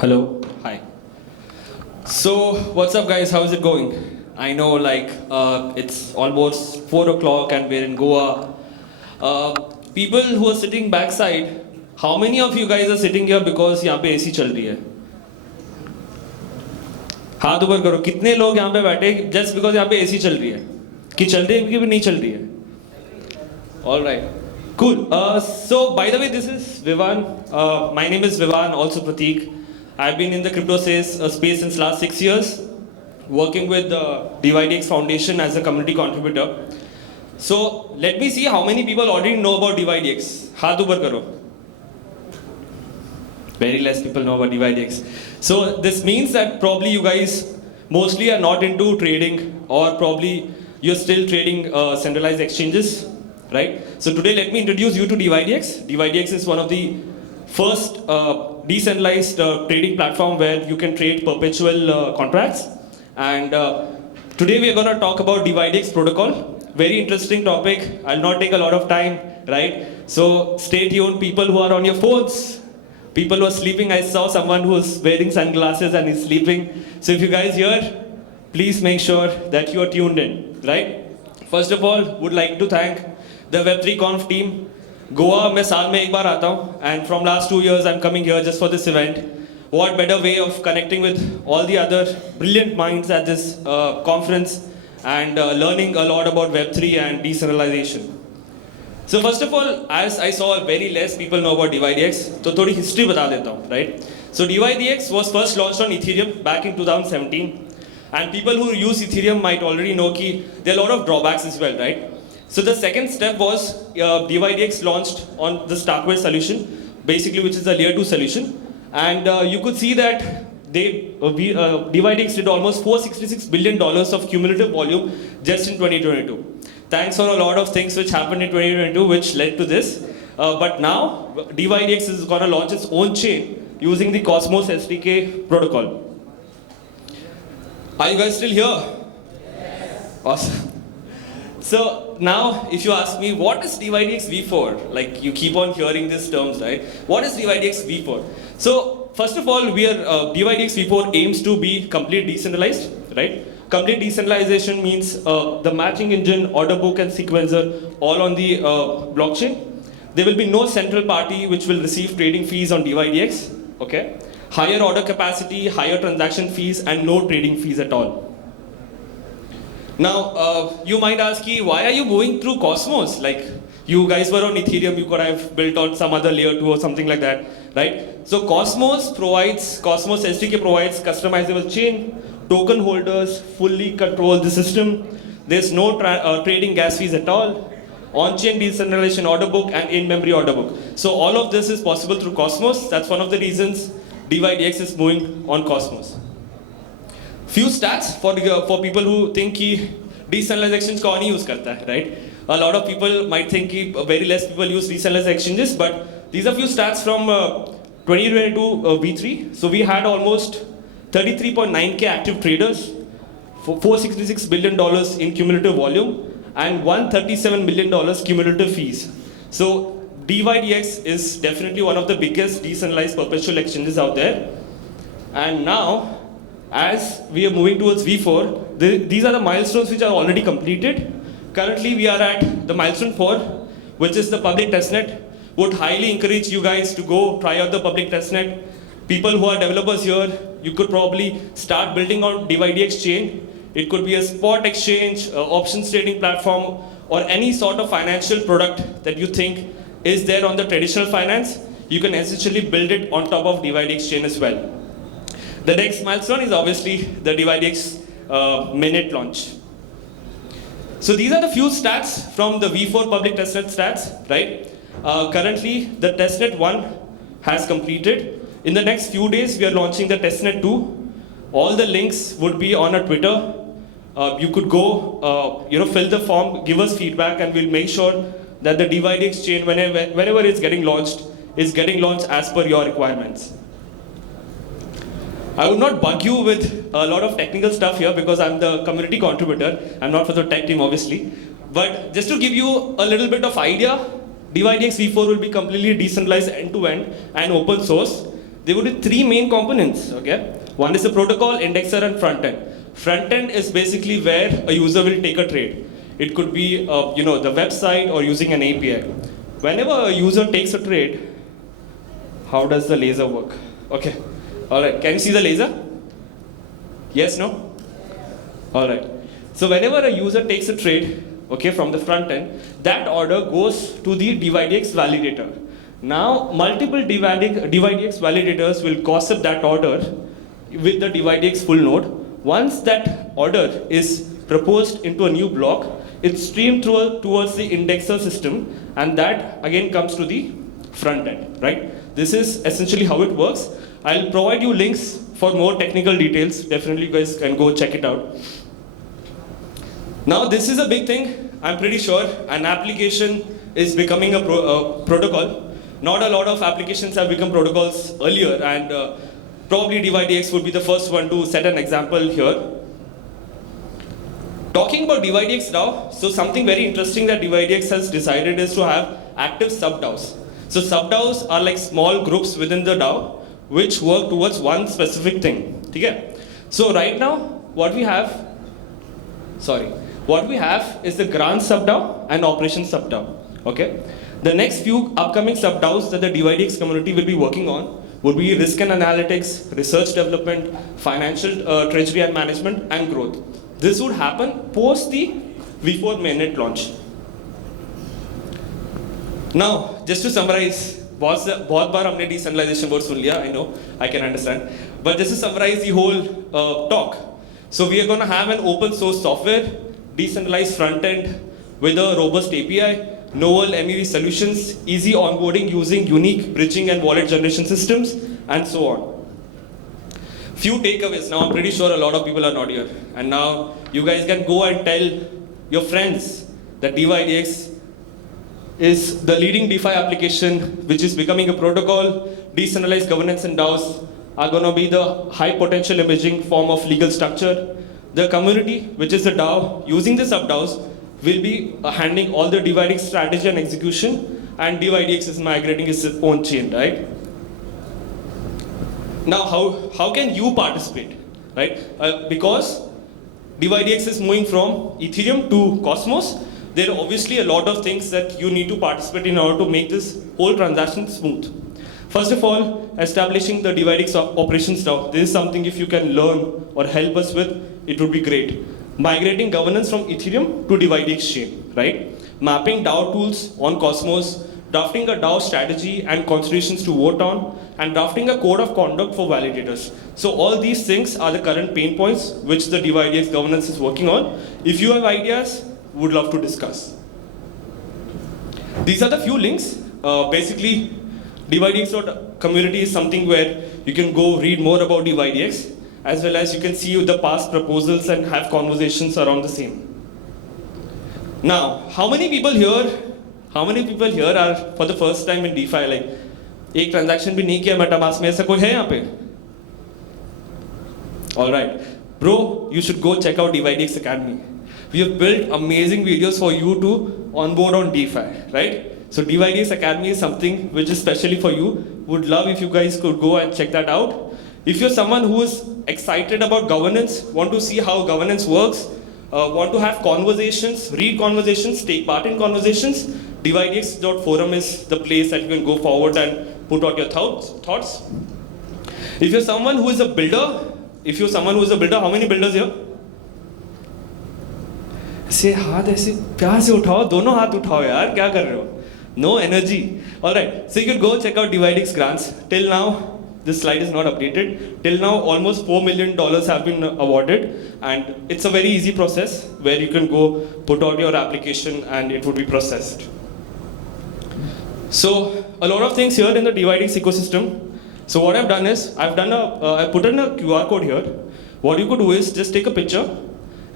Hello, hi. So, what's up, guys? How is it going? I know, it's almost 4 o'clock and we're in Goa. People who are sitting backside, how many of you guys are sitting here because यहाँ पे AC चल रही है? हाथ ऊपर करो, कितने लोग यहाँ पे बैठे just because यहाँ पे AC चल रही है? कि चल रही है कि नहीं चल रही है? All right. Cool. So, by the way, this is Vivan. My name is Vivan, also Pratik. I've been in the crypto space since last 6 years, working with the dYdX Foundation as a community contributor. So let me see how many people already know about dYdX. Haath upar karo. Very less people know about dYdX. So this means that probably you guys mostly are not into trading, or probably you're still trading centralized exchanges, right? So today let me introduce you to dYdX. dYdX is one of the first decentralized trading platform where you can trade perpetual contracts. And today we are going to talk about dYdX protocol. Very interesting topic. I'll not take a lot of time, right? So stay tuned. People who are on your phones, people who are sleeping. I saw someone who's wearing sunglasses and is sleeping. So if you guys here, please make sure that you are tuned in, right? First of all, would like to thank the Web3Conf team. Goa मैं साल में एक बार आता हूँ, and from last 2 years I'm coming here just for this event. What better way of connecting with all the other brilliant minds at this conference and learning a lot about Web3 and decentralization. So first of all, as I saw very less people know about dYdX, तो थोड़ी history बता देता हूँ, right? So dYdX was first launched on Ethereum back in 2017, and people who use Ethereum might already know कि there are a lot of drawbacks as well, right? So the second step was dYdX launched on the Starkware solution, basically which is a layer 2 solution. And you could see that dYdX did almost $466 billion of cumulative volume just in 2022. Thanks for a lot of things which happened in 2022 which led to this. But now dYdX is going to launch its own chain using the Cosmos SDK protocol. Are you guys still here? Yes. Awesome. So now, if you ask me, what is dYdX v4? Like you keep on hearing these terms, right? What is dYdX v4? So first of all, dYdX v4 aims to be complete decentralized, right? Complete decentralization means the matching engine, order book, and sequencer all on the blockchain. There will be no central party which will receive trading fees on dYdX. Okay, higher order capacity, higher transaction fees, and no trading fees at all. Now, you might ask, why are you going through Cosmos? Like, you guys were on Ethereum, you could have built on some other layer 2 or something like that, right? So Cosmos SDK provides customizable chain, token holders fully control the system. There's no trading gas fees at all, on-chain decentralization order book, and in-memory order book. So all of this is possible through Cosmos. That's one of the reasons dYdX is moving on Cosmos. Few stats for people who think कि decentralized exchange कौन ही use करता है, right? A lot of people might think कि very less people use decentralized exchanges, but these are few stats from 2022 V3. So we had almost 33.9k active traders, $466 billion in cumulative volume, and $137 million cumulative fees. So dYdX is definitely one of the biggest decentralized perpetual exchanges out there. And now, as we are moving towards V4, these are the milestones which are already completed. Currently, we are at the milestone 4, which is the public testnet. Would highly encourage you guys to go try out the public testnet. People who are developers here, you could probably start building on dYdX chain. It could be a spot exchange, options trading platform, or any sort of financial product that you think is there on the traditional finance. You can essentially build it on top of dYdX chain as well. The next milestone is obviously the dYdX mainnet launch. So these are the few stats from the V4 public testnet stats, right? Currently, the testnet 1 has completed. In the next few days, we are launching the testnet 2. All the links would be on our Twitter. You could go, fill the form, give us feedback, and we'll make sure that the dYdX chain, whenever it's getting launched, is getting launched as per your requirements. I would not bug you with a lot of technical stuff here because I'm the community contributor. I'm not for the tech team, obviously. But just to give you a little bit of idea, dYdX v4 will be completely decentralized end-to-end and open source. there would be three main components, okay? One is the protocol, indexer, and front end. Front end is basically where a user will take a trade. It could be, the website or using an API. Whenever a user takes a trade, how does the laser work? Okay, all right, can you see the laser? Yes, no? All right. So whenever a user takes a trade, okay, from the front end, that order goes to the dYdX validator. Now, multiple dYdX validators will gossip that order with the dYdX full node. Once that order is proposed into a new block, it's streamed towards the indexer system, and that again comes to the front end, right? This is essentially how it works. I'll provide you links for more technical details. Definitely you guys can go check it out. Now this is a big thing. I'm pretty sure an application is becoming a protocol. Not a lot of applications have become protocols earlier, and probably dYdX would be the first one to set an example here. Talking about dYdX now, so something very interesting that dYdX has decided is to have active sub-DAOs. So sub-DAOs are like small groups within the DAO which work towards one specific thing. Okay? So right now, what we have is the grant sub-DAO and operations sub-DAO. Okay? The next few upcoming sub-DAOs that the dYdX community will be working on would be risk and analytics, research development, financial treasury and management, and growth. This would happen post the V4 mainnet launch. Now, just to summarize, बहुत बार हमने decentralization word सुन लिया, I know, I can understand. But just to summarize the whole talk. So we are going to have an open source software, decentralized front end with a robust API, novel MEV solutions, easy onboarding using unique bridging and wallet generation systems, and so on. Few takeaways. Now I'm pretty sure a lot of people are not here. And now you guys can go and tell your friends that dYdX is the leading DeFi application which is becoming a protocol. Decentralized governance and DAOs are going to be the high potential emerging form of legal structure. The community, which is the DAO, using the sub-DAOs, will be handling all the dYdX strategy and execution, and dYdX is migrating its own chain, right? Now, how can you participate, right? Because dYdX is moving from Ethereum to Cosmos, there are obviously a lot of things that you need to participate in order to make this whole transaction smooth. First of all, establishing the dYdX operations DAO. This is something if you can learn or help us with, it would be great. Migrating governance from Ethereum to dYdX chain, right? Mapping DAO tools on Cosmos, drafting a DAO strategy and constitutions to vote on, and drafting a code of conduct for validators. So all these things are the current pain points which the dYdX governance is working on. If you have ideas, would love to discuss. These are the few links. Basically, dYdX.community is something where you can go read more about dYdX, as well as you can see the past proposals and have conversations around the same. Now, how many people here are for the first time in DeFi? Like, एक transaction भी नहीं किया MetaMask में, ऐसा कोई है यहाँ पे? All right, bro, you should go check out dYdX Academy. We have built amazing videos for you to onboard on DeFi, right? So dYdX Academy is something which is specially for you. Would love if you guys could go and check that out. If you're someone who is excited about governance, want to see how governance works, want to have conversations, read conversations, take part in conversations, dYdX.forum is the place that you can go forward and put out your thoughts. If you're someone who is a builder, how many builders here? ऐसे हाथ ऐसे प्यार से उठाओ, दोनों हाथ उठाओ यार, क्या कर रहे हो? No energy. All right, so you can go check out dYdX grants. Till now, this slide is not updated. Till now, almost $4 million have been awarded, and it's a very easy process where you can go put out your application and it would be processed. So a lot of things here in the dYdX ecosystem. So what I've done is I put in a QR code here. What you could do is just take a picture,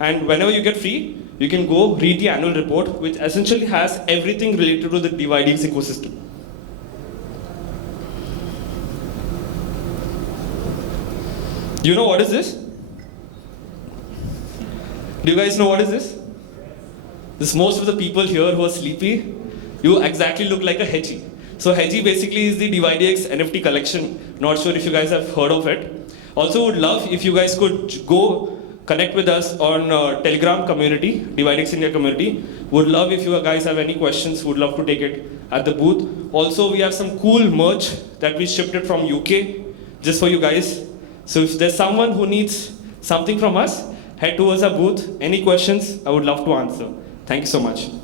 and whenever you get free, you can go read the annual report, which essentially has everything related to the dYdX ecosystem. You know what is this? Do you guys know what is this? This most of the people here who are sleepy, you exactly look like a hedgie. So Hedgie basically is the dYdX NFT collection. Not sure if you guys have heard of it. Also would love if you guys could go connect with us on Telegram community, dYdX India community. Would love if you guys have any questions, would love to take it at the booth. Also we have some cool merch that we shipped it from UK just for you guys. So if there's someone who needs something from us, head towards our booth. Any questions, I would love to answer. Thank you so much.